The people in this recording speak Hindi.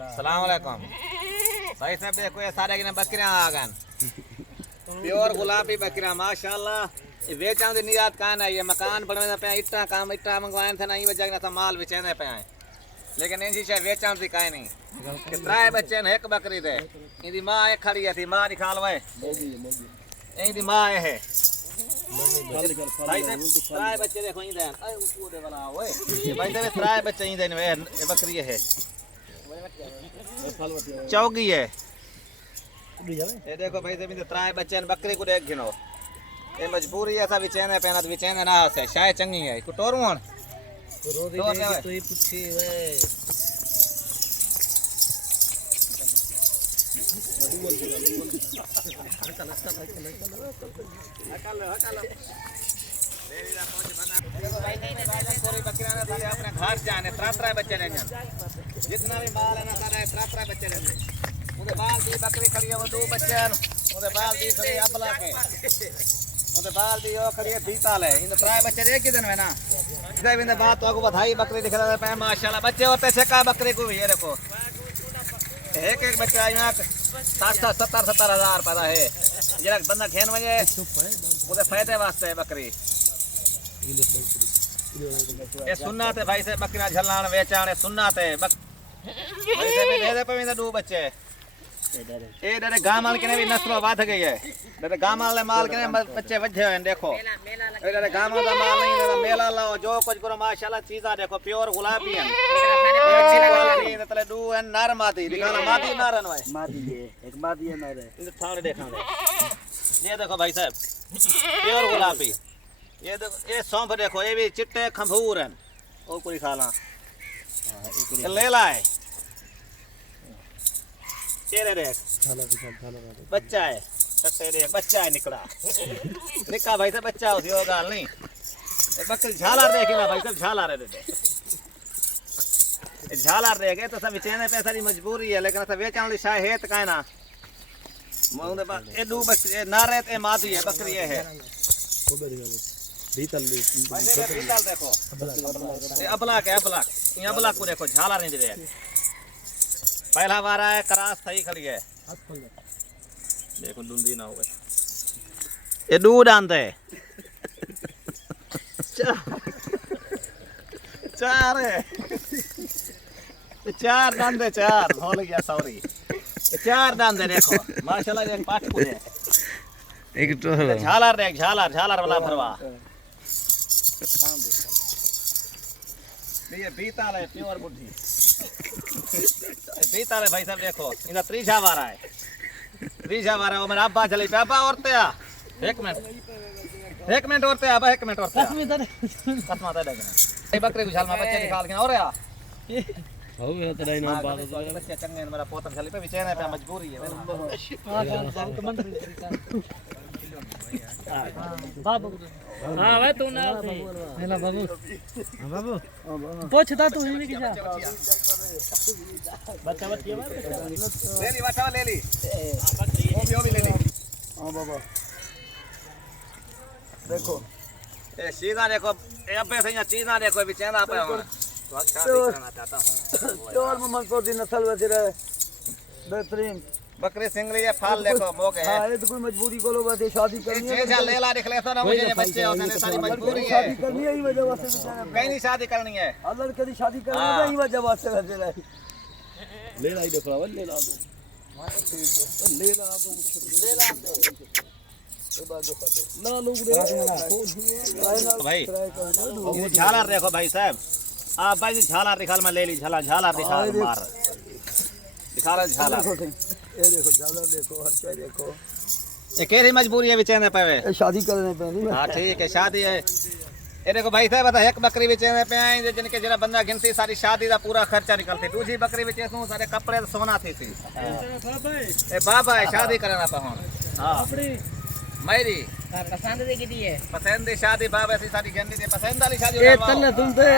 सलाम अलैकुम भाई साहब। देखो ये सारे की बकरियां आ गन प्योर गुलाबी बकरियां माशाल्लाह। ये बेचण दी नियत कान है। ये मकान बनवे पे इट्टा काम इट्टा मंगवाए थे ना ई वजह ना माल बेचने पे आए, लेकिन इनकी शायद बेचण दी काई नहीं। त्रै बच्चे ने एक बकरी दे। इनकी मां एक खड़ी है थी मां दिखा लो इनकी मां है भाई साहब। त्रै बच्चे देखो ई देन ए ऊपर वाला ओए भाई साहब त्रै बच्चे ई देन ये बकरी है चौगी है। ये देखो भाई साहब त्रै बच्चे बकरी को देख गिनो। ये मजबूरी है सब बेचने पे ना बेचने ना से शायद चंगी है को टोरू हन तो ही पूछी वे अपने घर जाने त्रै बच्चे ले जितना भी माल है ना सारा त्रै बच्चे ले उनके बाल दी बकरी खड़ी है वो दो बच्चे उनके बाल दी खड़ी अपला के उनके बाल दी वो खड़ी है बीताल है। इन त्रै बच्चे एक ही दिन में ना जब इन बात तो बधाई बकरी दिख रहा है माशाल्लाह। बच्चे होते छका बकरी को भी ये देखो एक एक बच्चा यहाँ 70,000 पैदा है। जरा बंदा खेन वजे उधर फायदे वास्ते है बकरी। ये सुन्नत है भाई से बकरियां झलान वेचाने सुन्नत है भाई से दे दे पे दो बच्चे ए डरे गामाल के ने भी नस्ल वध गई है। डरे गामाल ने माल के ने बच्चे वधे हैं देखो। ए डरे गामाल का माल नहीं डरे मेला लाओ जो कुछ करो माशाल्लाह चीज़ा देखो प्योर गुलाबी है। ये तले दो है नर मादी दिखाना मादी नरन भाई मादी है एक मादी है नर है इन थाने देखा दे। ये देखो भाई साहब प्योर गुलाबी। ये देखो ये सौंफ देखो ये भी चिट्टे खंभूर हैं और कोई खाना लेला है। तेरे देख बच्चा है कट्टे देख बच्चा है निकला निका भाई से बच्चा होती हो गाल नहीं। बकरी झालार देखे ना भाई सब झालार दे झालार देखे तो सब बेचने पे सारी मजबूरी है, लेकिन सब बेचने वाली शायद है तो काहे ना मुंडे बा ए दो बच्चे नारे ते मादी है बकरी है बीतल देखो ये अबला के अबला ये अबला को देखो झालार नहीं दे पहला बार है क्रास सही खड़ी है देखो डुंडी ना हो ये दूध आंदे चार है चार दांदे चार भूल गया सॉरी चार दांदे देखो माशाल्लाह एक पाठ को है एक तो झालर देख झालर वाला भरवा ये बीताल है प्योर बुद्धि बीताल है भाई साहब देखो इधर त्रीजा वारा है वो मेरा अब्बा चले पापा औरते आ एक मिनट औरते आ एक मिनट औरते कसमा दे देना ये बकरे को झाल में बच्चे निकाल के और आ हो गया तेरा नाम बात बच्चे चंगे मेरा पोतर चले पे बेचने पे मजबूरी है बाबू हां भाई तू ना हेला बाबू हां बाबू पूछता तू ही नहीं किया बच्चा बच्ची ले ली बच्चा ले ली वो भी ले ली हां बाबा देखो ए सीधा देखो ए अबे से चीज़ा देखो बेचना पे दिखाना चाहता हूं और मोहम्मदपुर दी नस्ल वज रहे बेहतरीन बकरी सिंगली है फाल देखो मोगे हां ये तो कोई मजबूरी को लो बस शादी करनी है जे लेला दिख लेता ना मुझे बच्चे होते ने सारी मजबूरी है शादी करनी है ही वजह वास्ते कहीं नहीं शादी करनी है अल्लाह कदी शादी करनी है ही वजह वास्ते वजह लेला ही देखो लेला दो लेला दो ना लोग भाई ये झालर देखो भाई साहब आप भाई झालर निकाल में ले ली झालर निकाल मार दिखा झालर ये देखो झालर देखो हर क्या देखो ये केरी मजबूरी है बेचने पे शादी करने पे नहीं। हां ठीक है शादी है। ये देखो भाई साहब बता एक बकरी बेचने पे आए जिनके जरा बंदा गिनती सारी शादी का पूरा खर्चा निकलती दूसरी बकरी बेचे तो सारे कपड़े सोना थी ए बाबा है शादी करना पे हां अपनी मेरी पसंद दी की है पसंद दी शादी बाबा ऐसी शादी गंदी थी पसंद वाली शादी ए तन्ने तुम पे